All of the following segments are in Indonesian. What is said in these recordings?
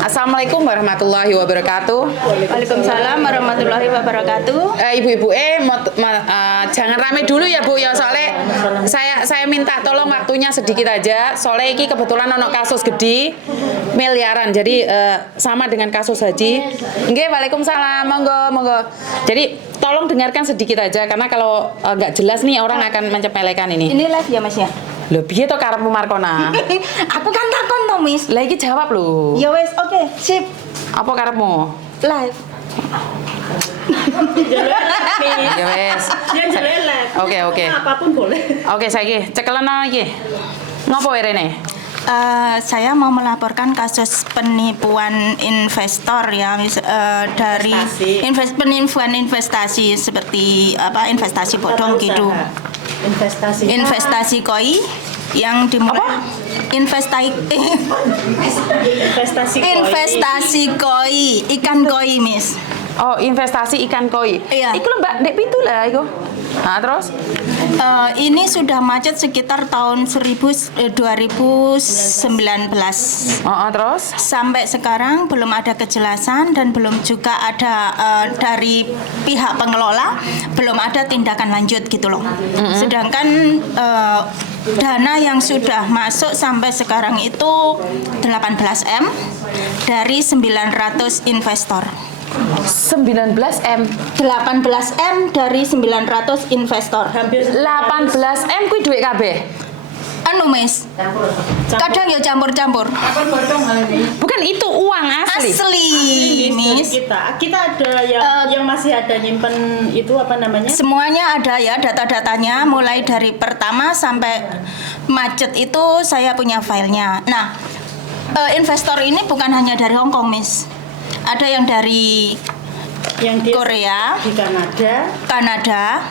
Assalamualaikum warahmatullahi wabarakatuh. Waalaikumsalam warahmatullahi wabarakatuh. Ibu-ibu jangan rame dulu ya Bu ya, soalnya saya minta tolong waktunya sedikit aja. Soalnya ini kebetulan ono kasus gede miliaran, jadi sama dengan kasus haji. Nggih, waalaikumsalam, monggo. Jadi tolong dengarkan sedikit aja karena kalau nggak jelas nih orang akan menyepelekan ini. Ini live ya Mas ya? Lho piye to karepmu Markona? Aku kan takon to, Miss. Lah iki jawab lho. Ya wes, oke, sip. Apa karepmu? Live. Ya wes. Oke. Apapun boleh. Oke, saiki cekelen iki. Ngopo rene? Saya mau melaporkan kasus penipuan investor ya, dari penipuan investasi seperti apa, investasi bodong gitu. Investasi koi yang dimulai investasi koi, ikan koi, Miss. Oh, investasi ikan koi. Iya. Iku lho Mbak, ndek pitu lah iku. Nah, terus? Ini sudah macet sekitar tahun 2019. Terus? Sampai sekarang belum ada kejelasan dan belum juga ada dari pihak pengelola belum ada tindakan lanjut gitu loh. Sedangkan dana yang sudah masuk sampai sekarang itu 18M dari 900 investor. 19M. 18M dari 900 investor. 18M kuwi dhuwit kabeh. Anu, Miss. Kadang ya campur-campur. Bukan itu uang asli. Asli, Miss. Kita ada yang masih ada nyimpen itu apa namanya? Semuanya ada ya data-datanya, mulai dari pertama sampai macet itu saya punya filenya. Nah, investor ini bukan hanya dari Hong Kong, Miss. Ada yang dari Korea, di Kanada,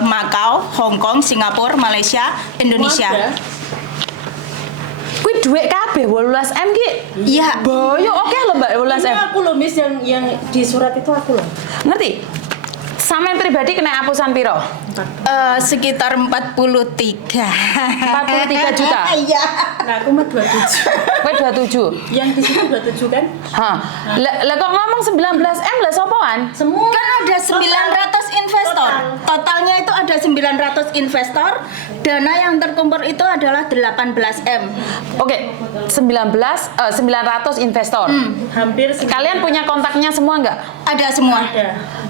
Macau, Hong Kong, Singapura, Malaysia, Indonesia. Kuwi dhuwit kabeh 18M ki. Iya. Boyo oke lho Mbak 18M. Ini aku loh, Miss, yang di surat itu aku loh. Ngerti? Sampean pribadi kena hapusan piro? Sekitar 43 juta? Iya. Nah, aku mah 27. Kowe 27? Yang di situ 27 kan? Hah. Lah kok ngomong 19M lah sopoan? Semua Kan ada 900 investor. Totalnya itu ada 900 investor. Dana yang terkumpul itu adalah 18M. Oke, 900 investor. hampir Kalian punya kontaknya semua nggak? Ada semua.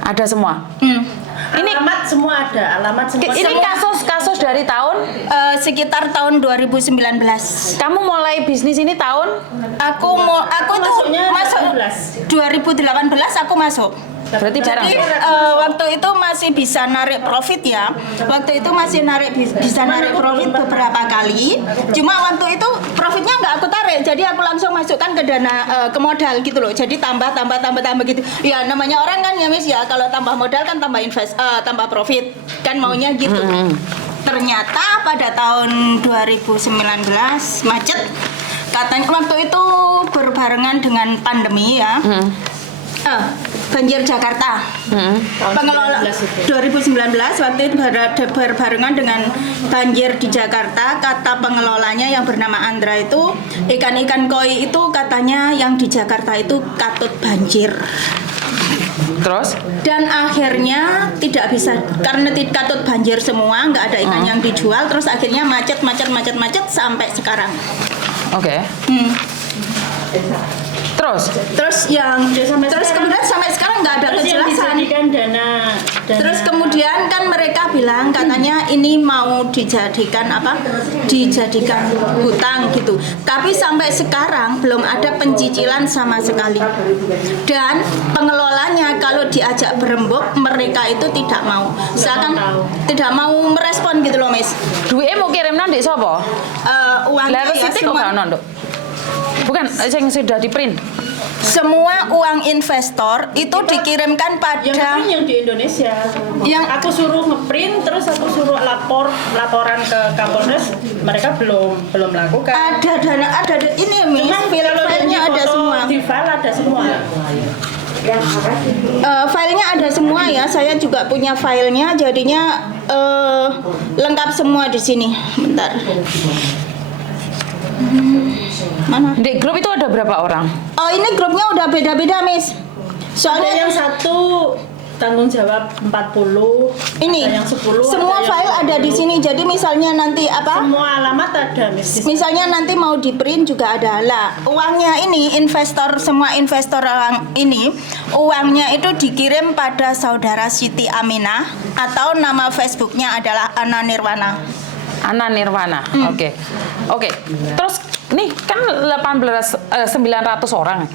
Ada semua. Ini alamat semua ada, alamat semua. Ini kasus dari tahun Sekitar tahun 2019. kamu mulai bisnis ini tahun Aku tuh masuk 2018 aku masuk. berarti jarang. Jadi waktu itu masih bisa narik profit ya. Waktu itu masih bisa narik profit beberapa kali. Cuma waktu itu profitnya nggak aku tarik. Jadi aku langsung masukkan ke dana ke modal gitu loh. Jadi tambah gitu. Ya namanya orang kan ya Miss ya. Kalau tambah modal kan tambah profit. Kan maunya gitu. Ternyata pada tahun 2019 macet. Katanya waktu itu berbarengan dengan pandemi ya. Banjir Jakarta. Pengelola 2019 waktu itu berbarengan dengan banjir di Jakarta. Kata pengelolanya yang bernama Andra itu ikan-ikan koi itu katanya yang di Jakarta itu katut banjir. Terus? Dan akhirnya tidak bisa karena katut banjir semua, nggak ada ikan yang dijual. Terus akhirnya macet sampai sekarang. Oke. Terus Kemudian sampai sekarang nggak ada kejelasan. Dana. Terus kemudian kan mereka bilang katanya ini mau dijadikan hutang gitu. Tapi sampai sekarang belum ada pencicilan sama sekali. Dan pengelolanya kalau diajak berembuk mereka itu tidak mau. Tidak mau merespon gitu loh, Miss. duitnya mau kirim nanti sopo? Uangnya ya semua. Bukan, yang sudah di print. Semua uang investor itu dikirimkan pada yang di Indonesia. Yang aku suruh ngeprint, terus aku suruh laporan ke Kapolres, mereka belum lakukan. Ada ini Miss, filenya ada semua. Di file ada semua. Filenya ada semua ya, saya juga punya filenya, jadinya lengkap semua di sini. Bentar. Mana? Di grup itu ada berapa orang? Oh, ini grupnya udah beda-beda, Miss. Ada Soalnya yang satu tanggung jawab 40, ini ada yang 10, semua ada yang file ada di 20. sini. Jadi misalnya nanti apa? Semua alamat ada, Miss. Misalnya nanti mau di print juga ada lah. Uangnya ini semua investor orang ini uangnya itu dikirim pada saudara Siti Aminah atau nama Facebooknya adalah Ana Nirwana. Ana Nirwana. Oke. Terus nih kan 900 orang.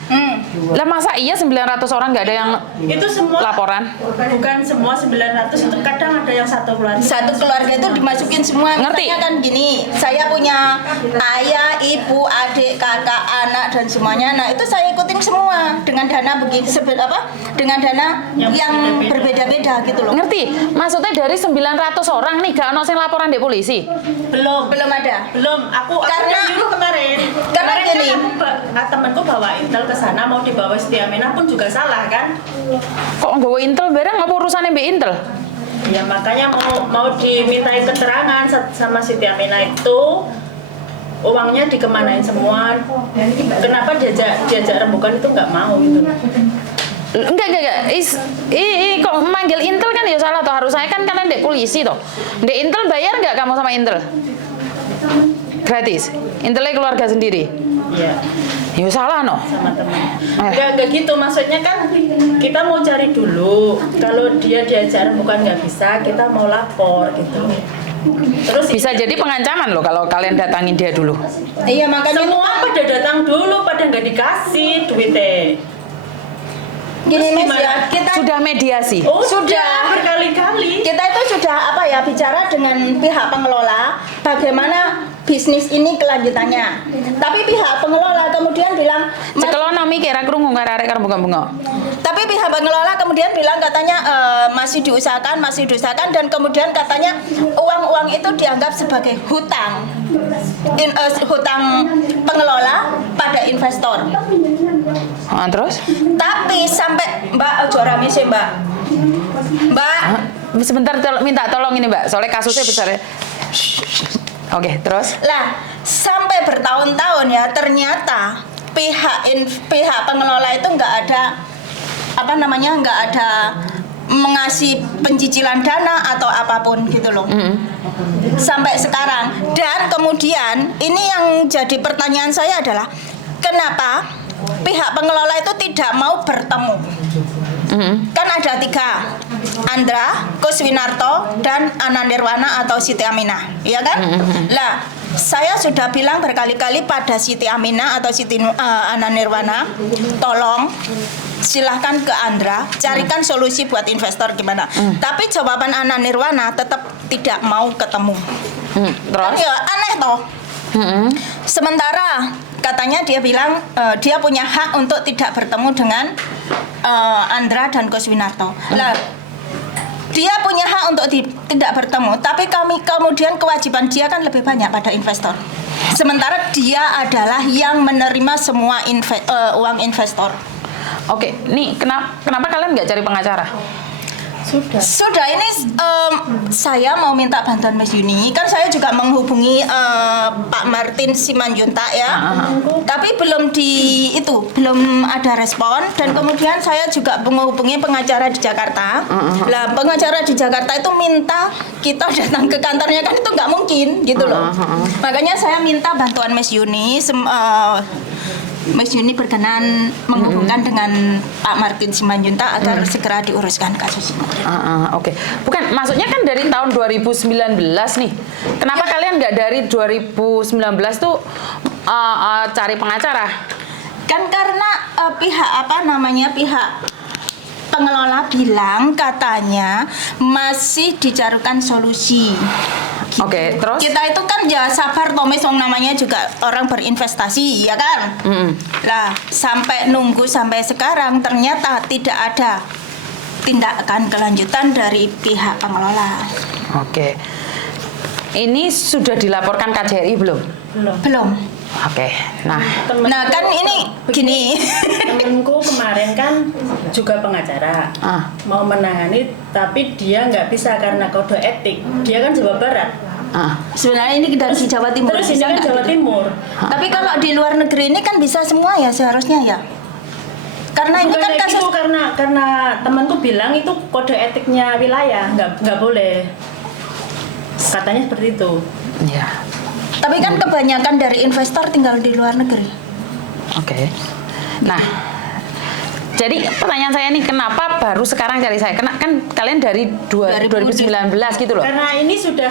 Lah masa iya 900 orang nggak ada yang Itu semua laporan? Bukan semua 900, itu kadang ada yang satu keluarga. Satu keluarga itu dimasukin semua. Ngerti? Misalnya kan gini, saya punya ayah, ibu, adik, kakak, anak dan semuanya. Nah itu saya ikutin semua dengan dana dengan dana yang berbeda-beda gitu loh. Ngerti? Maksudnya dari 900 orang nih gak ono sing laporan di polisi. Belum ada. Aku Karena- kan dulu kemarin karena kan gini. temanku bawa Intel ke sana mau dibawa Siti Aminah pun juga salah kan. Kok nggawa Intel bareng apa urusannya mbak Intel? Ya makanya mau dimintai keterangan sama Siti Aminah itu uangnya dikemanain semua. Kenapa diajak rembukan itu nggak mau gitu. Enggak. Kok manggil Intel kan ya salah toh. Harus saya kan kalian dek polisi toh. Dek Intel bayar nggak kamu sama Intel? Gratis. Intelnya keluarga sendiri. Iya. Ya salah no. Sama teman. Enggak gitu, maksudnya kan kita mau cari dulu. Kalau dia diajar bukan nggak bisa, kita mau lapor gitu. Terus Bisa jadi pengancaman loh kalau kalian datangin dia dulu. Iya makanya semua pada datang dulu, pada nggak dikasih duitnya. gini Terus Mas gimana? ya, kita Sudah mediasi. Oh, Sudah. berkali-kali. kita itu sudah bicara dengan pihak pengelola bagaimana bisnis ini kelanjutannya. Tapi pihak pengelola kemudian bilang Cekelono mikir aku krungu karek karo bunga-bunga. tapi pihak pengelola kemudian bilang katanya masih diusahakan dan kemudian katanya uang itu dianggap sebagai hutang hutang pengelola pada investor. Terus? Tapi sampai Mbak ojo rame sih Mbak. Sebentar minta tolong ini Mbak, soalnya kasusnya besar ya. Oke, terus? Lah, sampai bertahun-tahun ya ternyata pihak pengelola itu nggak ada nggak ada mengasih pencicilan dana atau apapun gitu loh. Sampai sekarang. Dan kemudian ini yang jadi pertanyaan saya adalah kenapa pihak pengelola itu tidak mau bertemu? Kan ada 3, Andra, Kuswinarto, dan Ana Nirwana atau Siti Aminah, ya kan? Lah, saya sudah bilang berkali-kali pada Siti Aminah atau Ana Nirwana, tolong silahkan ke Andra, carikan solusi buat investor gimana. Tapi jawaban Ana Nirwana tetap tidak mau ketemu. Terus? Kan ya aneh toh. Sementara katanya dia bilang dia punya hak untuk tidak bertemu dengan Andra dan Kuswinarto. Lah, dia punya hak untuk tidak bertemu, tapi kemudian kewajiban dia kan lebih banyak pada investor. Sementara dia adalah yang menerima semua uang investor. Oke, nih kenapa kalian nggak cari pengacara? Sudah ini saya mau minta bantuan Mas Yuni. Kan saya juga menghubungi Pak Martin Simanjuntak ya. Tapi belum ada respon dan kemudian saya juga menghubungi pengacara di Jakarta. Lah, pengacara di Jakarta itu minta kita datang ke kantornya kan itu nggak mungkin gitu loh. Makanya saya minta bantuan Mas Yuni Mas Yuni berkenan menghubungkan dengan Pak Martin Simanjuntak agar segera diuruskan kasus ini. Oke. Bukan, maksudnya kan dari tahun 2019 nih. Kenapa kalian nggak dari 2019 tuh cari pengacara? Kan karena pihak pengelola bilang katanya masih dicarikan solusi. Oke, terus? Kita itu kan ya sabar Tomis, wong namanya juga orang berinvestasi ya kan. Lah sampai nunggu sampai sekarang ternyata tidak ada tindakan kelanjutan dari pihak pengelola. Oke. Ini sudah dilaporkan KJRI belum? Belum. Oke. Nah, Kan ini gini. Temenku kemarin kan juga pengacara, mau menangani, tapi dia nggak bisa karena kode etik. Dia kan Jawa Barat. Sebenarnya ini dari Jawa Timur. Terus ini bisa kan nggak Jawa gitu? Timur. Tapi kalau di luar negeri ini kan bisa semua ya seharusnya ya. Karena ini kan Bukan kayak kasus gitu, karena temanku bilang itu kode etiknya wilayah, nggak boleh. Katanya seperti itu. Iya. tapi kan kebanyakan dari investor tinggal di luar negeri. Oke. Nah, jadi pertanyaan saya nih, kenapa baru sekarang cari saya? Kan kalian dari 2019 gitu loh. Karena ini sudah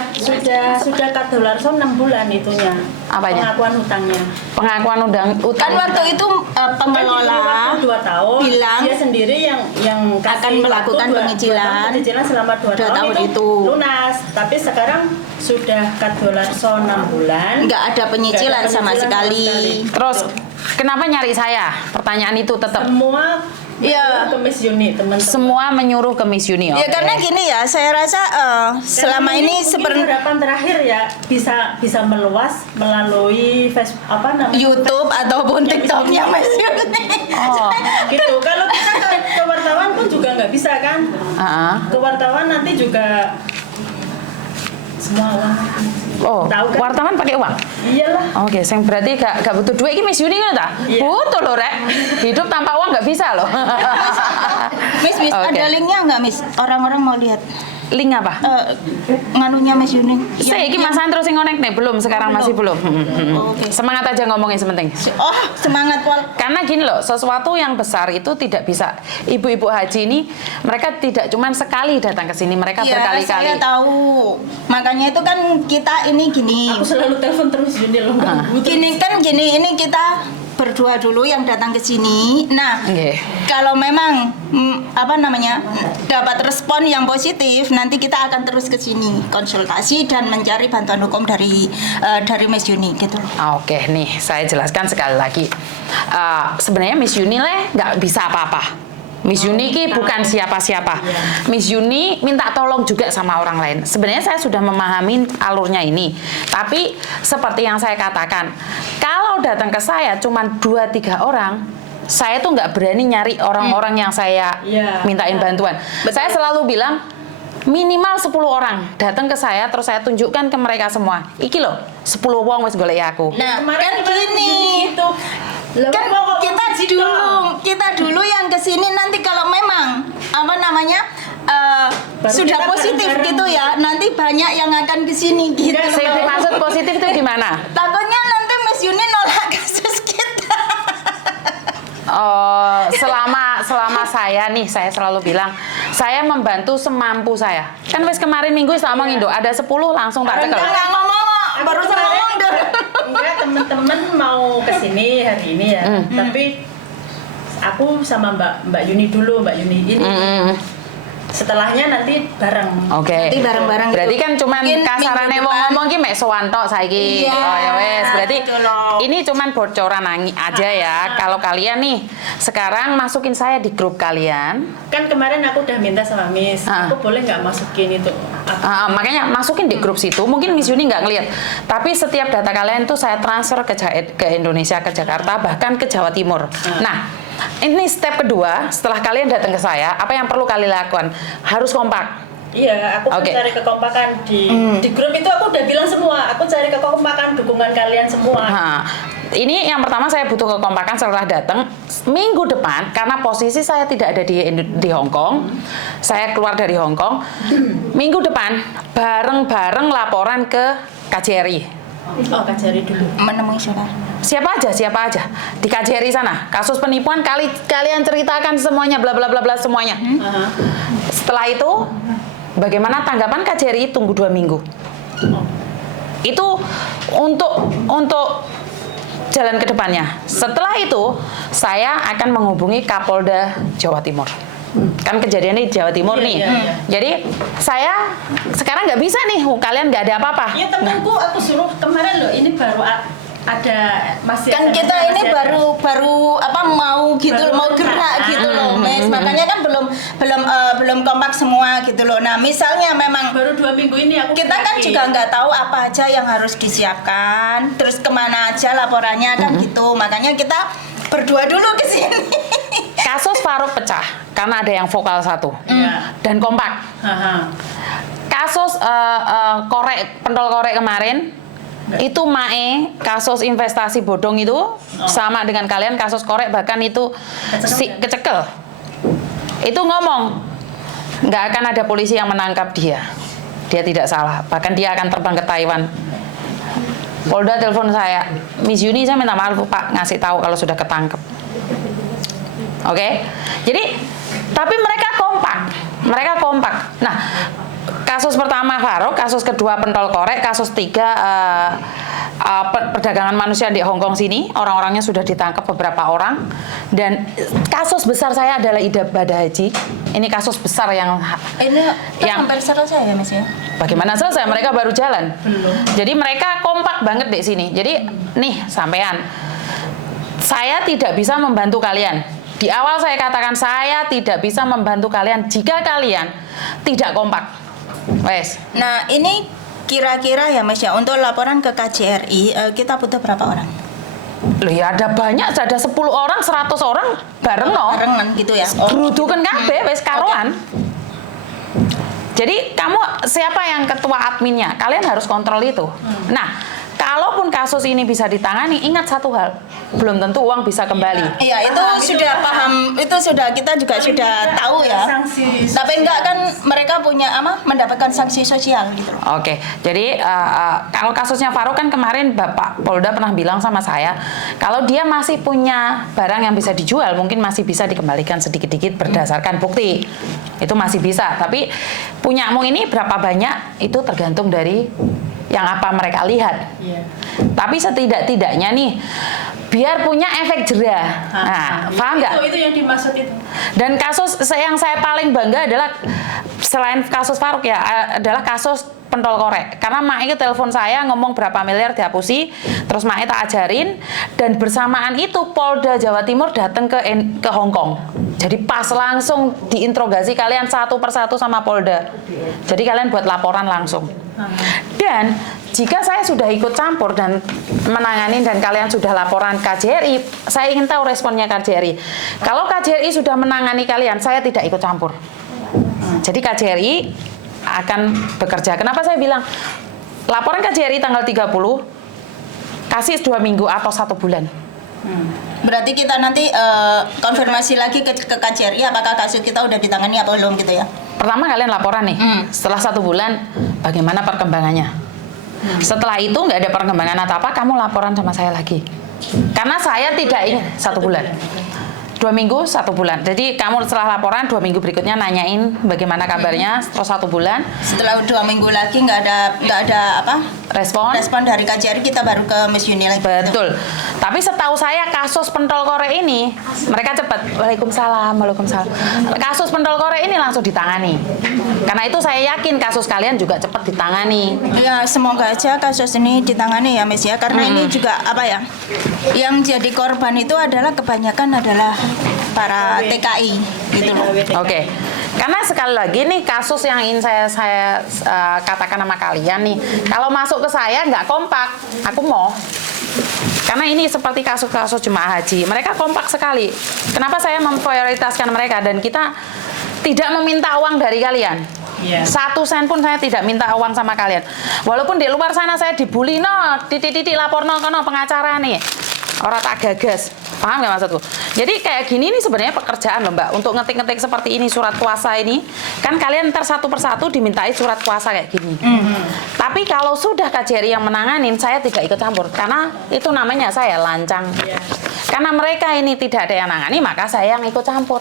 kadaluarsa 6 bulan itunya. Apanya? Pengakuan hutangnya. Pengakuan utang. Kan waktu itu pengelola Kan 2 tahun bilang dia sendiri yang kasih akan melakukan waktu penyicilan selama 2 tahun itu lunas. Tapi sekarang sudah kadaluarsa 6 bulan. nggak ada penyicilan sama sekali. Terus kenapa nyari saya? Pertanyaan itu tetap. Semua Iya. ke Miss Uni, teman-teman. Semua menyuruh ke Miss Uni. Ya oke. karena gini ya, saya rasa selama Karena ini mungkin harapan terakhir ya bisa meluas melalui Facebook YouTube ataupun TikToknya Mas Yuni. Oh. gitu. Kalau kita ke wartawan pun juga nggak bisa kan? Ke wartawan nanti juga semua orang. Oh, Tahu kan? wartawan pakai uang. Iyalah. Oke, saya berarti gak butuh duit ini Miss Uni kan ta? Iya. Butuh loh, Rek. Hidup tanpa uang nggak bisa loh. Miss, Oke. ada linknya nggak Miss? Orang-orang mau lihat Link apa? nganunya Mas Yuni. Saya ini Mas Andro sing ngonek nih, belum sekarang masih belum. Oh, oke. Semangat aja ngomongin sementing. Oh, semangat Pol. Karena gini loh, sesuatu yang besar itu tidak bisa. Ibu-ibu haji ini mereka tidak cuma sekali datang ke sini, mereka Iya, berkali-kali. saya tahu. Makanya itu kan kita ini gini. Aku selalu telepon terus Yuni loh. Gini, ini kita berdua dulu yang datang ke sini. Nah, Nggih. kalau memang dapat respon yang positif, nanti kita akan terus ke sini konsultasi dan mencari bantuan hukum dari Miss Yuni gitu loh. Oke, nih saya jelaskan sekali lagi. Sebenarnya Miss Yuni nggak bisa apa-apa. Miss Yuni ki bukan siapa-siapa. Miss Yuni minta tolong juga sama orang lain. Sebenarnya saya sudah memahami alurnya ini. Tapi seperti yang saya katakan, kalau datang ke saya cuma 2-3 orang, saya tuh nggak berani nyari orang-orang yang saya mintain bantuan. Saya selalu bilang, minimal 10 orang datang ke saya, terus saya tunjukkan ke mereka semua. Iki loh, 10 wong wis golek aku. Nah, Kemarin kan gini. gitu. Kan kita dulu yang kesini, nanti kalau memang Baru sudah kita positif bareng-bareng. gitu ya, nanti banyak yang akan kesini gitu. Maksud positif itu gimana? Takutnya nanti Miss Yuni nolak kasus kita. Selama saya selalu bilang, saya membantu semampu saya. Kan wis kemarin minggu saya ngomong Indo, ada 10 langsung tak cekel. Nggak ngomong, baru ngomong deh. Enggak, temen-temen mau kesini hari ini ya. Tapi aku sama Mbak Yuni dulu, Mbak Yuni ini. Setelahnya nanti bareng. Oke. Nanti bareng-bareng Berarti gitu. kan cuman Mungkin kasarane minggu wong depan. ngomong ki mek sowan tok saiki. Iya, Oh ya wes, berarti gitu loh. ini cuman bocoran aja ya. Kalau kalian nih sekarang masukin saya di grup kalian. Kan kemarin aku udah minta sama Miss, aku boleh nggak masukin itu? Makanya masukin di grup situ. Mungkin Miss Yuni nggak ngelihat, tapi setiap data kalian tuh saya transfer ke Indonesia, ke Jakarta, bahkan ke Jawa Timur. Nah, ini step kedua. Setelah kalian datang ke saya, apa yang perlu kalian lakukan? Harus kompak. Iya, aku Oke. cari kekompakan di grup itu. Aku udah bilang semua. Aku cari kekompakan, dukungan kalian semua. Nah, ini yang pertama saya butuh kekompakan setelah datang minggu depan, karena posisi saya tidak ada di Hong Kong. Saya keluar dari Hong Kong. Minggu depan bareng-bareng laporan ke KJRI. Oh, Kak Jari dulu. Menemui siapa? Siapa aja di KJRI sana. Kasus penipuan kalian ceritakan semuanya, bla bla bla bla semuanya. Setelah itu bagaimana tanggapan KJRI, tunggu 2 minggu. Itu untuk jalan ke depannya. Setelah itu saya akan menghubungi Kapolda Jawa Timur. Kan kejadiannya di Jawa Timur nih. Iya. Jadi saya sekarang nggak bisa nih, kalian nggak ada apa-apa. Iya, temanku aku suruh kemarin loh, ini baru ada masih Kan ada- kita ini masih ada. baru mau gitu, Baru mau gerak gitu loh, Miss. Makanya kan belum kompak semua gitu loh. Nah, misalnya memang baru 2 minggu ini aku kita kan gerakin. juga nggak tahu apa aja yang harus disiapkan, terus kemana aja laporannya kan gitu. Makanya kita berdua dulu ke sini. Kasus Faruk pecah karena ada yang vokal satu Iya. dan kompak. Haha. kasus korek, pentol korek kemarin, itu Mae, kasus investasi bodong itu sama dengan kalian kasus korek, bahkan itu kecekel. Itu ngomong, nggak akan ada polisi yang menangkap dia. Dia tidak salah, bahkan dia akan terbang ke Taiwan. Polda telepon saya, Miss Yuni, saya minta maaf Pak, ngasih tahu kalau sudah ketangkep. Oke? Jadi, tapi mereka kompak. Nah, kasus pertama Farouk, kasus kedua pentol korek, kasus tiga perdagangan manusia di Hong Kong sini, orang-orangnya sudah ditangkap beberapa orang. Dan kasus besar saya adalah Ida Bada Haji. Ini kasus besar yang hampir selesai ya Mas ya? Bagaimana selesai? Mereka baru jalan. Belum. Jadi mereka kompak banget di sini. Jadi nih sampean, saya tidak bisa membantu kalian. Di awal saya katakan saya tidak bisa membantu kalian jika kalian tidak kompak. Wes. Nah ini kira-kira ya Mas ya, untuk laporan ke KJRI kita butuh berapa orang? Loh ya ada banyak, ada 10 orang, 100 orang bareng no. Barengan gitu ya? Gerudukan kabeh wes karuan. Jadi kamu siapa yang ketua adminnya? Kalian harus kontrol itu. Nah, kalaupun kasus ini bisa ditangani, ingat satu hal, belum tentu uang bisa kembali. Iya, itu sudah paham, itu sudah kita juga sudah tahu ya. Tapi enggak kan mereka punya mendapatkan sanksi sosial gitu. Oke, jadi kalau kasusnya Farouk kan kemarin Bapak Polda pernah bilang sama saya, kalau dia masih punya barang yang bisa dijual, mungkin masih bisa dikembalikan sedikit-sedikit berdasarkan bukti. Itu masih bisa, tapi punyamu ini berapa banyak itu tergantung dari yang apa mereka lihat. Tapi setidak-tidaknya nih, biar punya efek jerah. Nah, paham nggak? Itu yang dimaksud itu. Dan kasus yang saya paling bangga adalah selain kasus Farouk ya, adalah kasus pentol korek. Karena Mak itu telepon saya ngomong berapa miliar dihapusi, terus Mak tak ajarin, dan bersamaan itu Polda Jawa Timur datang ke Hong Kong. Jadi pas langsung diinterogasi kalian satu persatu sama Polda. Jadi kalian buat laporan langsung. Dan jika saya sudah ikut campur dan menangani dan kalian sudah laporan KJRI, saya ingin tahu responnya KJRI. Kalau KJRI sudah menangani kalian, saya tidak ikut campur. Jadi KJRI akan bekerja. Kenapa saya bilang laporan KJRI tanggal 30, kasih 2 minggu atau 1 bulan. Berarti kita nanti konfirmasi lagi ke KJRI apakah kasus kita udah ditangani apa belum gitu ya? Pertama kalian laporan nih, setelah 1 bulan bagaimana perkembangannya. Setelah itu nggak ada perkembangan atau apa, kamu laporan sama saya lagi. Karena saya tidak ingin 1 bulan. 2 minggu, 1 bulan. Jadi kamu setelah laporan 2 minggu berikutnya nanyain bagaimana kabarnya, terus 1 bulan. Setelah 2 minggu lagi nggak ada Respon dari KJRI, kita baru ke Miss Yuni lagi. Betul. Tapi setahu saya kasus pentol korek ini mereka cepat. Waalaikumsalam. Kasus pentol korek ini langsung ditangani. Karena itu saya yakin kasus kalian juga cepat ditangani. Ya semoga aja kasus ini ditangani ya Miss ya. Karena ini juga yang jadi korban itu adalah kebanyakan adalah para TKI gitu loh. Oke. Karena sekali lagi nih kasus yang ingin saya katakan sama kalian nih, kalau masuk ke saya nggak kompak, aku mau. Karena ini seperti kasus-kasus jemaah haji, mereka kompak sekali. Kenapa saya memprioritaskan mereka dan kita tidak meminta uang dari kalian? 1 sen pun saya tidak minta uang sama kalian. Walaupun di luar sana saya dibully, titik-titik lapor kono pengacara nih. Orang tak gagas, paham nggak maksudku? Jadi kayak gini nih sebenarnya pekerjaan loh Mbak, untuk ngetik-ngetik seperti ini surat kuasa ini, kan kalian ntar satu persatu dimintai surat kuasa kayak gini. Tapi kalau sudah KJRI yang menanganin, saya tidak ikut campur, karena itu namanya saya lancang. Karena mereka ini tidak ada yang nangani, maka saya yang ikut campur.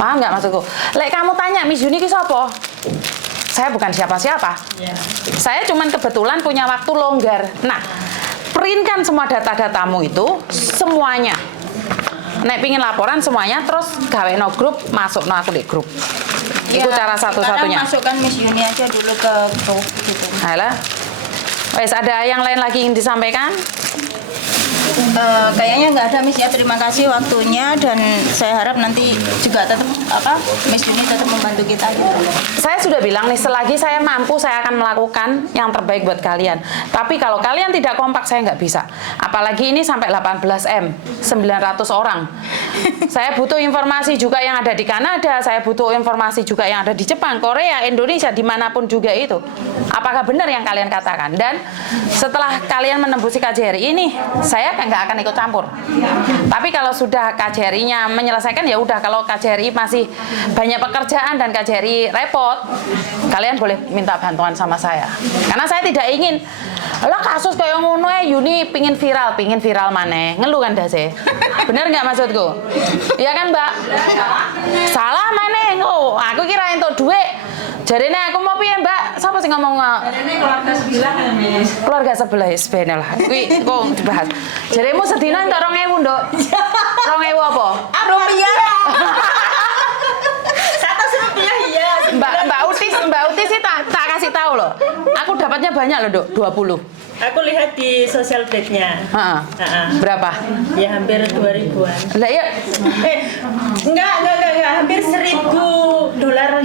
Paham nggak maksudku? Lek kamu tanya Miss Yuni ki sapa? Saya bukan siapa-siapa. Saya cuman kebetulan punya waktu longgar. Nah, printkan semua data-datamu itu semuanya. Nek pingin laporan semuanya, terus gawe no grup, masuk no aku di grup. Itu cara satu-satunya. Sekarang masukkan Miss Yuni aja dulu ke grup gitu. Alah. Wes ada yang lain lagi ingin disampaikan? Kayaknya nggak ada Miss ya. Terima kasih waktunya dan saya harap nanti juga tetap Miss Yuni tetap membantu kita gitu. Saya sudah bilang nih, selagi saya mampu saya akan melakukan yang terbaik buat kalian. Tapi kalau kalian tidak kompak saya nggak bisa. Apalagi ini sampai 18M, 900 orang. Saya butuh informasi juga yang ada di Kanada, saya butuh informasi juga yang ada di Jepang, Korea, Indonesia, dimanapun juga itu. Apakah benar yang kalian katakan? Dan setelah kalian menembusi KJRI ini, saya nggak akan ikut campur. Tapi kalau sudah KJRI-nya menyelesaikan, ya udah. Kalau KJRI masih banyak pekerjaan dan KJRI repot, kalian boleh minta bantuan sama saya. Karena saya tidak ingin, lah kasus kayak ngono Yuni pingin viral maneh. Ngeluh kan dah sih. Bener nggak maksudku? Iya kan Mbak? Salah maneh. Oh, aku kira entuk duit. Jarine aku mau piye Mbak? Siapa sih ngomong? Jarine keluarga sebelah kan, Miss. Keluarga sebelah ya sebenarnya lah. Kuwi kok dibahas. Jaremu sedina entuk 2.000, Nduk. 2.000 apa? Rupiah. Rupiah iya. Mbak Uti sih tak kasih tahu loh. Aku dapatnya banyak loh, Dok. 20. Aku lihat di sosial blade-nya. Berapa? Ya hampir 2.000-an. Lah ya, Enggak, hampir $1.000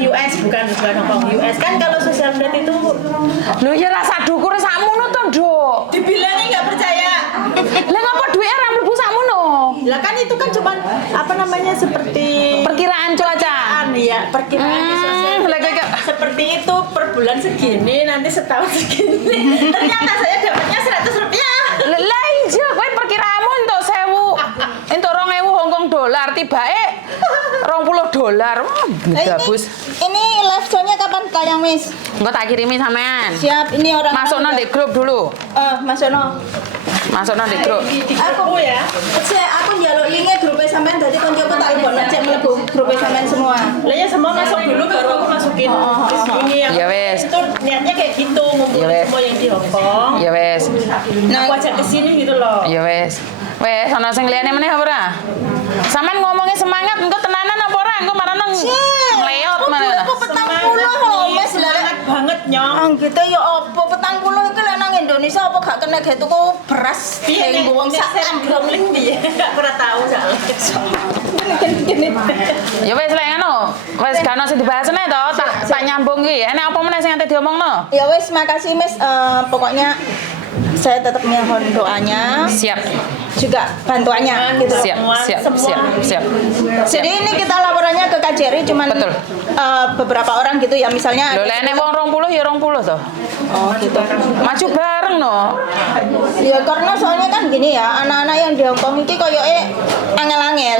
US, bukan Hong Kong US. Kan kalau sosial blade itu lho ya rasa dukur sakmono to, Nduk. dibilangnya nggak percaya. Lah ngapa duitnya ra mlebu sakmono? Lah kan itu kan cuman apa namanya seperti Perkiraan cuaca. perkiraan di sosial lah kayak seperti itu per bulan segini, nanti setahun segini. Ternyata saya dapatnya $100. lah iya, kowe perkiraanmu entuk 1.000, entuk 2.000 Hong Kong dolar, tibake $20. Wah, bagus. Ini live show-nya kapan tayang Miss? Engko tak kirimi sampean. Siap, ini orang Masukno di grup dulu. Masukno. Masukno di grup. Aku ya. Aku njaluk linknya grupnya sampean dadi koncoku tak lebokno cek mlebu grupnya sampean semua. Lah ya semua masuk dulu baru aku masukin ini yang Ya wes. itu niatnya kayak gitu, ngumpulin Ya wes. semua yang di Hong Kong. Ya wes. Nah, aku ajak ke sini gitu loh. Ya wes. Wes ana sing liyane meneh apa ora? Sampean ngomongnya semangat engko tenanan apa ora? Engko marane meleot mana. Aku 40 loh Mas Semangat banget nyong. gitu ya apa 40 iki lek nang Indonesia apa gak kena ge tuku beras Iya, nggo wong sak gomling piye? Enggak pernah tahu soalnya. Ya wes lek ngono. Wes gak ono sing dibahas meneh to, tak nyambung iki. Enek apa meneh sing ate diomongno? Ya wes makasih Miss. Pokoknya saya tetap mohon doanya Siap. juga bantuannya gitu. Siap. Jadi ini kita laporannya ke KJRI cuman Betul. Beberapa orang gitu ya misalnya. Lho lek enek wong 20 ya 20 to. Oh gitu. Maju bareng no. Ya karena soalnya kan gini ya, anak-anak yang di Hongkong ini koyoke angel-angel.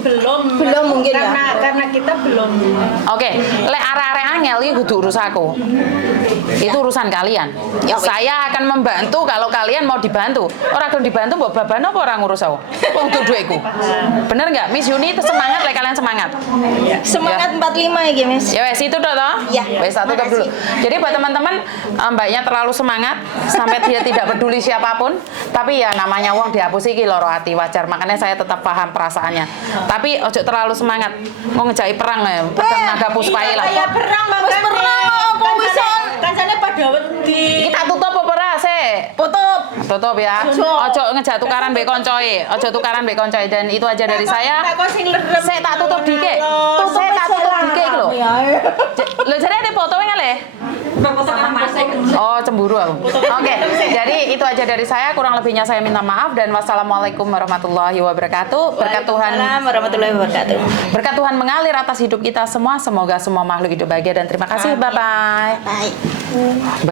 Belum mungkin ya. Karena kita belum. Oke, lek arek-arek angel iki kudu urusanku. Itu urusan kalian. Ya, wes. Saya akan membantu kalau kalian mau dibantu. Ora gelem dibantu mbok baban apa ora ngurus aku. Wong tuh duitku. Bener nggak? Miss Yuni itu semangat lek kalian semangat. Semangat 45 iki, Miss. Ya wes itu toh. Ya, Wes tak tutup dulu. makasih. Jadi buat teman-teman, mbaknya terlalu semangat sampai dia tidak peduli siapapun. Tapi ya namanya wong dihapusi iki loro ati wajar. Makanya saya tetap paham perasaannya. Tapi ojo terlalu semangat. Mau ngejai perang ya. Pedang naga puspai lah. Iya, perang Wes perang apa wisan? Kancane pada wedi. Kita tutup apa ora sih? Tutup. Tutup ya. Ojo ngejak tukaran mbek koncoe. Ojo tukaran mbek koncoe dan itu aja dari saya. Saya tak tutup dikit. Saya tak tutup dikit lho. Lho jare ada fotonya le? Foto karo Mas Ek. Oh, cemburu aku. Oke. Jadi itu aja dari saya. Kurang lebihnya saya minta maaf dan wassalamualaikum warahmatullahi wabarakatuh. Berkat Tuhan. Waalaikumsalam warahmatullahi wabarakatuh. Berkat Tuhan mengalir atas hidup kita semua. Semoga semua makhluk hidup bahagia dan terima kasih. Bye bye. Bye.